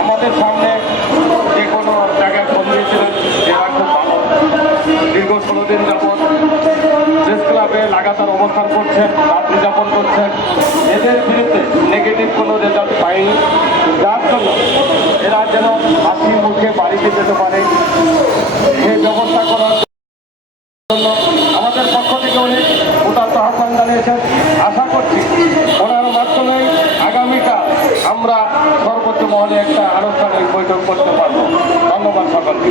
আমাদের সামনে যে কোনো জায়গায় ক্লাবে অবস্থান করছেন করছেন। এদের নেগেটিভ কোনো রেজাল্ট জন্য এরা যেন মুখে বাড়িতে যেতে পারে। সেই ব্যবস্থা জন্য আমাদের পক্ষ থেকে উনি উদাত্ত আহ্বান জানিয়েছেন। আশা করছি আগামীকাল আমরা সর্বোচ্চ মহলে একটা আনুষ্ঠানিক বৈঠক করতে পারব। ধন্যবাদ সকলকে।